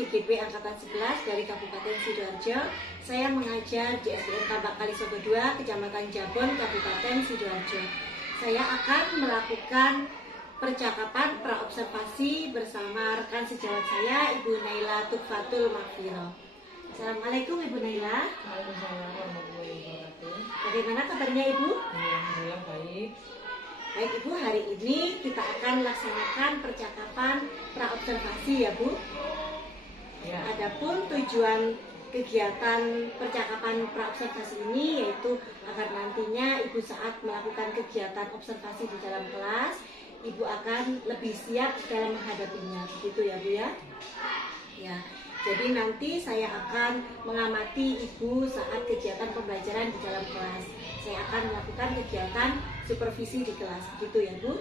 CGP Angkatan 11 dari Kabupaten Sidoarjo. Saya mengajar di SDN Tambak Kalisogo 2, Kecamatan Jabon, Kabupaten Sidoarjo. Saya akan melakukan percakapan praobservasi bersama rekan sejawat saya, Ibu Naila Tukfatul Makfiro. Assalamualaikum Ibu Naila. Waalaikumsalam warahmatullahi wabarakatuh. Bagaimana kabarnya Ibu? Alhamdulillah baik. Baik Ibu, hari ini kita akan laksanakan percakapan praobservasi ya Bu. Ya. Adapun tujuan kegiatan percakapan praobservasi ini yaitu agar nantinya Ibu saat melakukan kegiatan observasi di dalam kelas, Ibu akan lebih siap dalam menghadapinya, begitu ya Bu ya? Ya, jadi nanti saya akan mengamati Ibu saat kegiatan pembelajaran di dalam kelas. Saya akan melakukan kegiatan supervisi di kelas, begitu ya Bu?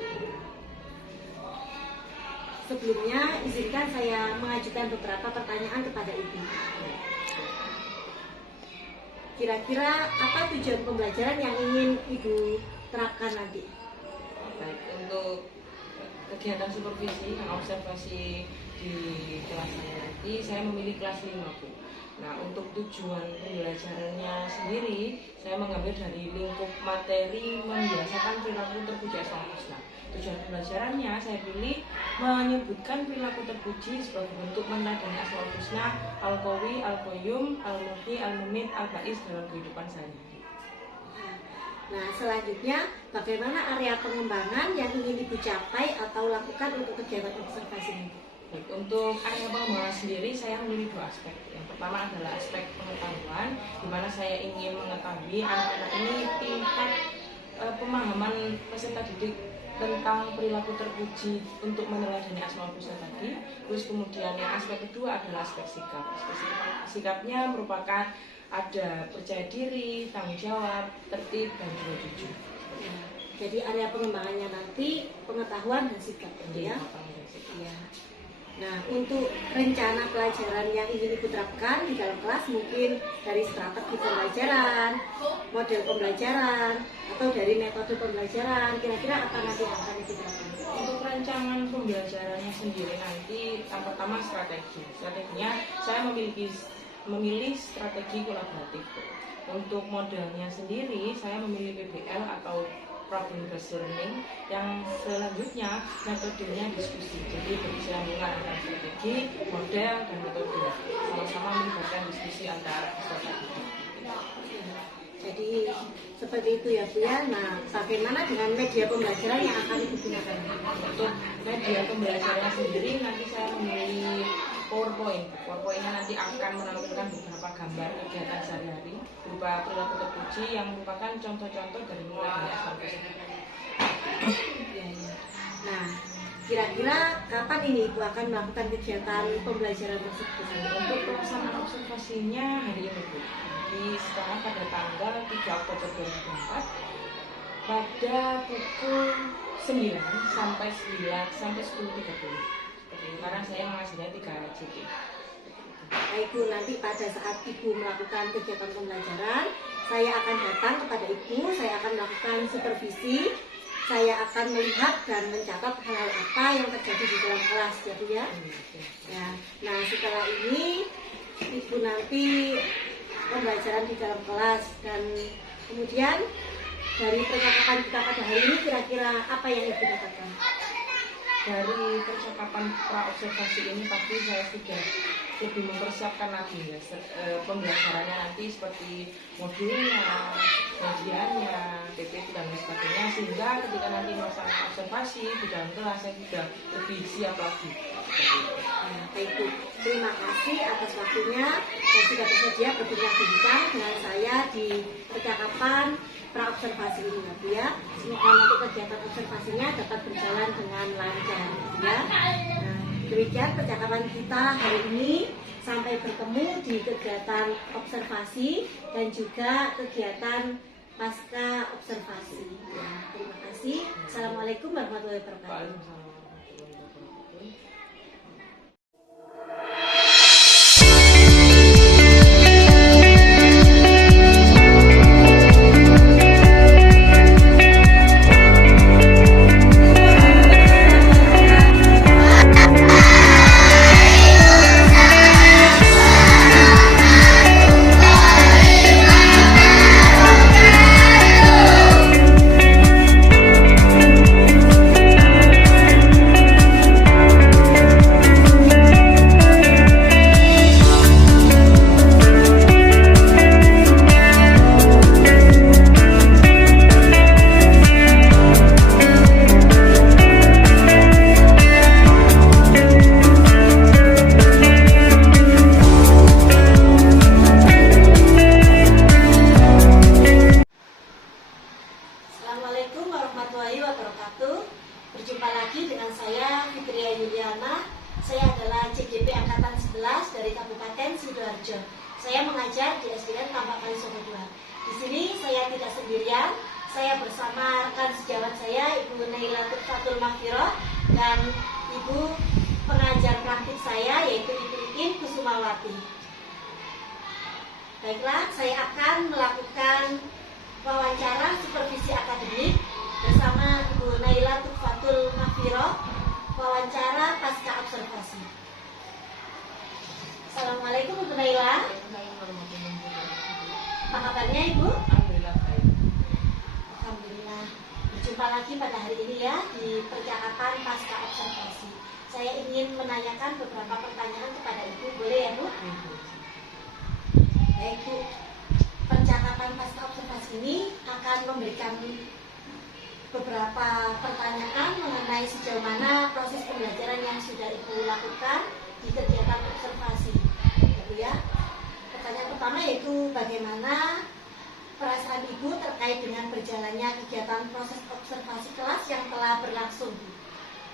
Sebelumnya, izinkan saya mengajukan beberapa pertanyaan kepada Ibu. Kira-kira apa tujuan pembelajaran yang ingin Ibu terapkan nanti? Baik, untuk kegiatan supervisi dan observasi di kelas saya nanti, saya memilih kelas 5 Bu. Nah, untuk tujuan pembelajarannya sendiri, saya mengambil dari lingkup materi membiasakan perilaku terpuji asmaul husna. Tujuan pembelajarannya saya pilih menyebutkan perilaku terpuji sebagai bentuk meneladani asmaul husna, al-qawi, al-qayyum, al-muhyi, al-mumit, al-ba'is dalam kehidupan sehari-hari. Nah, selanjutnya bagaimana area pengembangan yang ingin Ibu capai atau lakukan untuk kegiatan observasi ini? Baik, untuk area pengembangan sendiri saya memilih dua aspek. Yang pertama adalah aspek pengetahuan, di mana saya ingin mengetahui anak-anak ini tingkat pemahaman peserta didik tentang perilaku terpuji untuk meneladani asmaul husna tadi. Terus kemudian yang aspek kedua adalah aspek sikap. Sikapnya merupakan ada percaya diri, tanggung jawab, tertib, dan juga jujur. Ya, jadi area pengembangannya nanti pengetahuan dan sikap, ya. Ya. Nah, untuk rencana pelajaran yang ingin Ibu terapkan di dalam kelas mungkin dari strategi pembelajaran, model pembelajaran, atau dari metode pembelajaran, kira-kira apa nanti yang akan Ibu terapkan? Untuk rancangan pembelajarannya sendiri nanti, yang pertama strategi. Strateginya saya memilih strategi kolaboratif. Untuk modelnya sendiri, saya memilih PBL atau problem based learning. Yang selanjutnya metodenya diskusi. Jadi berkesinambungan antara strategi, model, dan metode. Sama-sama melibatkan diskusi antara peserta didik. Jadi seperti itu ya Bu ya. Nah, bagaimana dengan media pembelajaran yang akan Ibu gunakan? Untuk media pembelajaran sendiri nanti saya memilih PowerPoint. PowerPoint-nya nanti akan menampilkan beberapa gambar kegiatan sehari-hari berupa perilaku terpuji yang merupakan contoh-contoh dari mulai dari asal tersebut. Ya, ya. Nah, kira-kira kapan ini Ibu akan melakukan kegiatan pembelajaran tersebut? Untuk pelaksanaan observasinya hari ini Bu. Di sekarang pada tanggal 3 Oktober 2024 pada pukul 9 sampai 10.30. Karena saya mengajarnya 3 JT. Baik Bu, nanti pada saat Ibu melakukan kegiatan pembelajaran, saya akan datang kepada Ibu, saya akan melakukan supervisi, saya akan melihat dan mencatat hal-hal apa yang terjadi di dalam kelas, ya Bu ya. Ya. Nah, setelah ini Ibu nanti pembelajaran di dalam kelas dan kemudian dari percakapan kita pada hari ini kira-kira apa yang Ibu dapatkan? Dari percakapan praobservasi ini pasti saya sudah lebih mempersiapkan lagi ya pembelajarannya nanti seperti modulnya, medianya, PPT dan lain sebagainya, sehingga ketika nanti melaksanakan observasi di dalam kelas saya sudah lebih siap lagi. Nah, baik Bu, terima kasih atas waktunya dan sudah bersedia berbincang-bincang dengan saya di percakapan praobservasi ini ya Bu ya. Semoga nanti kegiatan observasinya dapat berjalan dengan lancar ya. Nah, demikian percakapan kita hari ini. Sampai bertemu di kegiatan observasi dan juga kegiatan pasca observasi ya. Terima kasih. Assalamualaikum warahmatullahi wabarakatuh. Sidoarjo. Saya mengajar di SDN Tampak Kalijodo 2. Di sini saya tidak sendirian, saya bersama rekan sejawat saya, Ibu Naila Fatul Mahfiroh, dan Ibu pengajar praktik saya, yaitu Ibu Iin Kusumawati. Baiklah, saya akan melakukan wawancara supervisi akademik bersama Ibu Naila Fatul Mahfiroh, wawancara pasca observasi. Assalamualaikum Ibu Naila. Apa kabarnya Ibu? Alhamdulillah baik. Alhamdulillah. Berjumpa lagi pada hari ini ya di percakapan pasca observasi. Saya ingin menanyakan beberapa pertanyaan kepada Ibu, boleh ya Bu? Baik Bu, percakapan pasca observasi ini akan memberikan beberapa pertanyaan mengenai sejauh mana proses pembelajaran yang sudah Ibu lakukan di kegiatan observasi. Ya. Pertanyaan pertama yaitu bagaimana perasaan Ibu terkait dengan berjalannya kegiatan proses observasi kelas yang telah berlangsung.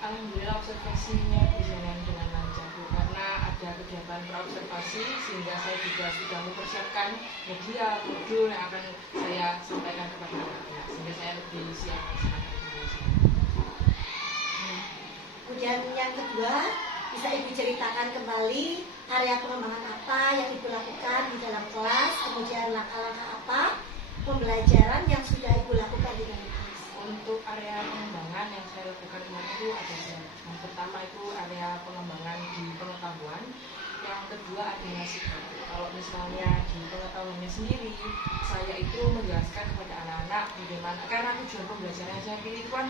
Alhamdulillah observasinya berjalan dengan lancar Bu, karena ada kegiatan praobservasi sehingga saya juga sudah mempersiapkan media modul yang akan saya sampaikan kepada anak-anak sehingga saya lebih siap melaksanakan. Kemudian yang kedua, bisa Ibu ceritakan kembali area pengembangan apa yang Ibu lakukan di dalam kelas, kemudian langkah-langkah apa pembelajaran yang sudah Ibu lakukan di dalam kelas. Untuk area pengembangan yang saya lakukan kemarin itu ada dua. Yang pertama itu area pengembangan di pengetahuan, yang kedua adalah sikap. Kalau misalnya di pengetahuannya sendiri, saya itu menjelaskan kepada anak-anak bagaimana, karena tujuan pembelajaran yang saya pilih itu kan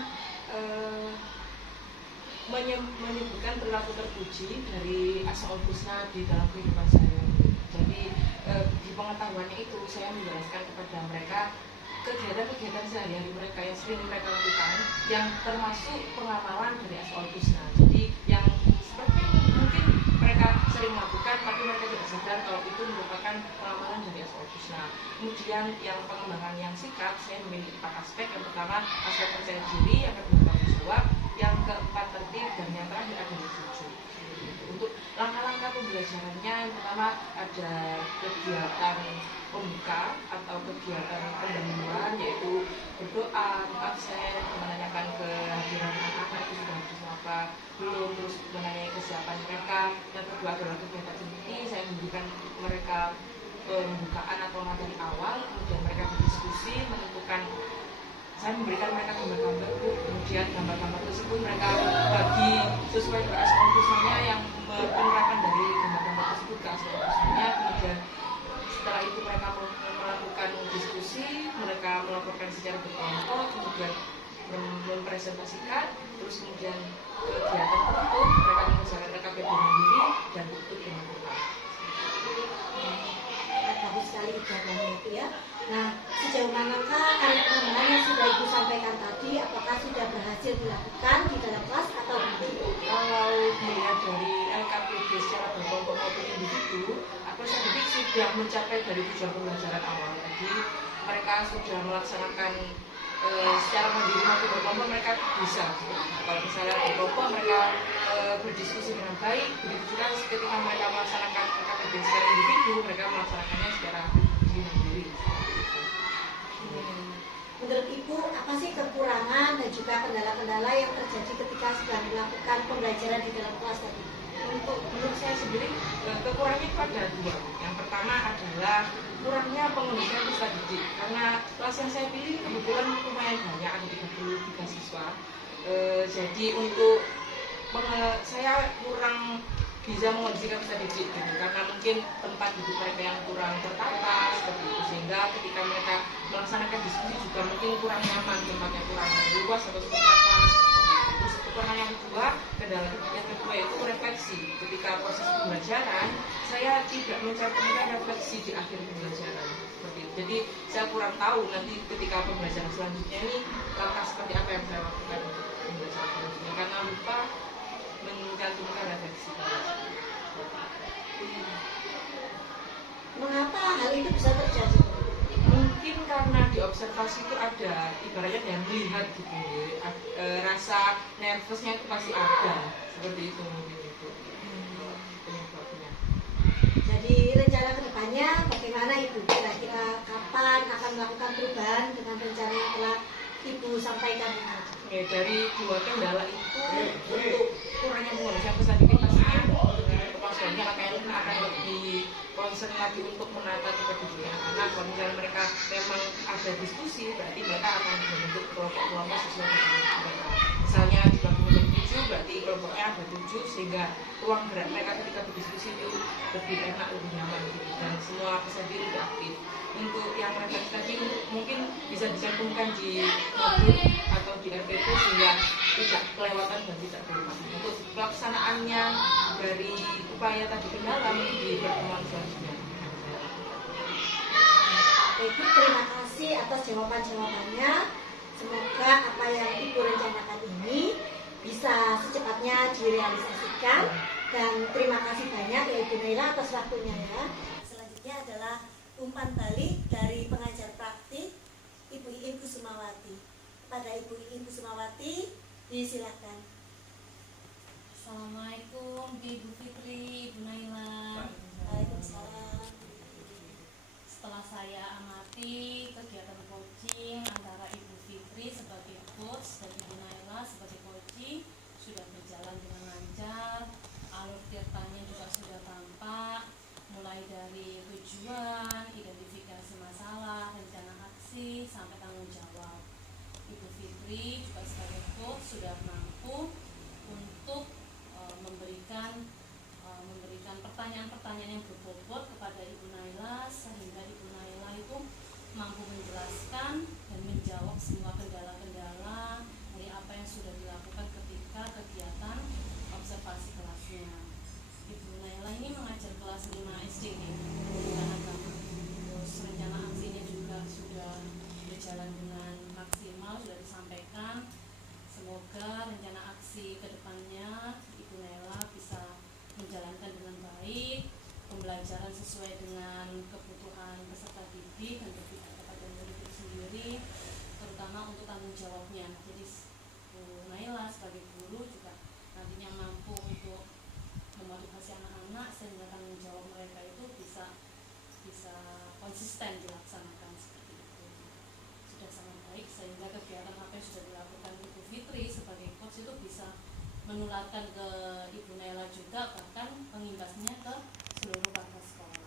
menyebutkan perilaku terpuji dari Asmaul Husna di dalam kehidupan saya. Jadi di pengetahuannya itu saya menjelaskan kepada mereka kegiatan-kegiatan sehari-hari mereka yang sering mereka lakukan, yang termasuk pengamalan dari Asmaul Husna. Jadi yang seperti mungkin mereka sering lakukan, tapi mereka tidak sadar kalau itu merupakan pengamalan dari Asmaul Husna. Kemudian yang pengembangan yang sikap, saya memiliki 4 aspek. Yang pertama aspek percaya diri, yang kedua tanggung jawab, yang keempat tertib, dan yang terakhir adalah jujur. Untuk langkah-langkah pembelajarannya, yang pertama ada kegiatan pembuka atau kegiatan pendahuluan, yaitu berdoa, absen, menanyakan kehadiran anak-anak itu sudah bersama apa belum, terus menanyai kesiapan mereka. Yang kedua adalah kegiatan seperti saya memberikan mereka pembukaan atau materi awal, kemudian mereka berdiskusi menentukan. Saya memberikan mereka gambar-gambar Bu, kemudian gambar-gambar tersebut mereka bagi sesuai dengan Asmaul Husnanya, yang penerapan dari gambar-gambar tersebut ke Asmaul Husnanya. Kemudian setelah itu mereka melakukan diskusi, mereka melaporkan secara berkelompok, kemudian mempresentasikan, terus kemudian kegiatan tutup, mereka mengerjakan RKP dengan diri dan tutup dengan doa. Bagus sekali jawabannya itu ya. Nah, sejauh manakah area pengembangan yang sudah Ibu sampaikan tadi, apakah sudah berhasil dilakukan di dalam kelas atau belum? Kalau dilihat dari LKPD secara berkelompok maupun individu, aku sedikit sudah mencapai dari tujuan pembelajaran awal. Jadi mereka sudah melaksanakan secara mandiri maupun berkelompok, mereka bisa. Kalau misalnya berkelompok mereka berdiskusi dengan baik, begitu juga ketika mereka melaksanakan LKPD secara individu, mereka melaksanakannya secara mandiri. Menurut Ibu, apa sih kekurangan dan juga kendala-kendala yang terjadi ketika sedang melakukan pembelajaran di dalam kelas tadi? Untuk menurut saya sendiri, kekurangannya itu ada dua. Yang pertama adalah kurangnya pengurusan peserta didik, karena kelas yang saya pilih kebetulan lumayan banyak, ada 33 siswa. Jadi untuk saya kurang bisa mengondisikan peserta didik gitu, karena mungkin tempat duduk mereka yang kurang tertata seperti itu, sehingga ketika mereka melaksanakan diskusi juga mungkin kurang nyaman, tempatnya kurang luas atau seperti apa. Terus kekurangan yang kedua, kendala yang kedua itu refleksi. Ketika proses pembelajaran, saya tidak mencapai refleksi di akhir pembelajaran seperti itu. Jadi saya kurang tahu nanti ketika pembelajaran selanjutnya ini langkah seperti apa yang saya lakukan untuk pembelajaran selanjutnya, karena lupa mencantumkan refleksi. Mengapa hal itu bisa terjadi? Mungkin karena di observasi itu ada ibaratnya yang melihat gitu, rasa nervousnya itu pasti ada, seperti itu mungkin itu penyebabnya. Jadi rencana ke Ibu sampaikan ini? Oke, dari dua kendala itu untuk kurangnya pengurus aktivitasnya untuk di kepasukannya akan lebih concern lagi untuk menata kepedulian anak. Kalau misalnya mereka memang ada diskusi, berarti mereka akan membentuk kelompok-kelompok sesuai dengan mereka. Misalnya dibagi menjadi 7, berarti kelompoknya ada 7 sehingga ruang gerak mereka ketika berdiskusi itu lebih enak, lebih nyaman gitu. Dan semua peserta itu aktif. Untuk yang referensi tadi mungkin bisa dicantumkan di modul atau di RPP sehingga tidak kelewatan dan tidak terlupakan. Untuk pelaksanaannya dari upaya tadi kendala mungkin di pertemuan selanjutnya. Ibu terima kasih atas jawaban-jawabannya. Semoga apa yang Ibu rencanakan ini bisa secepatnya direalisasikan. Dan terima kasih banyak ya Ibu Naila atas waktunya ya. Selanjutnya adalah umpan balik dari pengajar praktik Ibu Iin Kusumawati. Pada Ibu Iin Kusumawati, disilakan. Assalamualaikum Ibu Fitri, Ibu Naila. Waalaikumsalam. Setelah saya amati kegiatan coaching antara Ibu Fitri sebagai coach dan Ibu Naila sebagai coaching sudah berjalan dengan lancar, alur ceritanya juga sudah tampak, mulai dari tujuan, identifikasi masalah, rencana aksi, sampai tanggung jawab. Ibu Fitri juga sebagai coach sudah mampu untuk memberikan pertanyaan-pertanyaan yang berbobot kepada Ibu Naila sehingga Ibu Naila itu mampu menjelaskan dan menjawab semua kendala-kendala dari apa yang sudah dilakukan ketika kegiatan observasi kelasnya. Ibu Naila ini mengajar kelas 5 SD bukan agama. Terus rencana aksinya juga sudah berjalan dengan maksimal, sudah disampaikan. Semoga rencana aksi kedepannya Ibu Naila bisa menjalankan dengan baik, pembelajaran sesuai dengan kebutuhan peserta didik dan berpihak kepada murid itu sendiri, terutama untuk tanggung jawabnya. Jadi Bu Naila sebagai guru juga nantinya mampu untuk memotivasi anak-anak sehingga tanggung jawab mereka itu bisa konsisten dilaksanakan seperti itu. Sudah sangat baik sehingga kegiatan apa yang sudah dilakukan Ibu Fitri sebagai coach itu bisa menularkan ke Ibu Naila juga, bahkan mengimbasnya ke seluruh warga sekolah.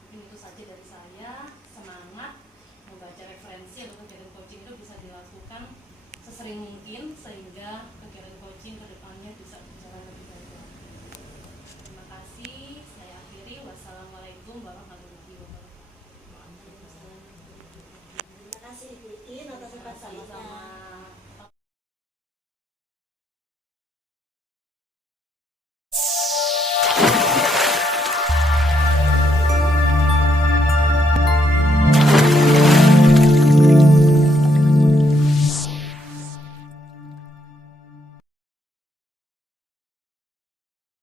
Mungkin itu saja dari saya. Semangat membaca referensi atau kegiatan coaching itu bisa dilakukan sesering mungkin sehingga kegiatan coaching ke depannya bisa berjalan lebih baik lagi. Terima kasih. Saya akhiri. Wassalamualaikum warahmatullahi wabarakatuh. Terima kasih Ibu Iin atas kesempatan.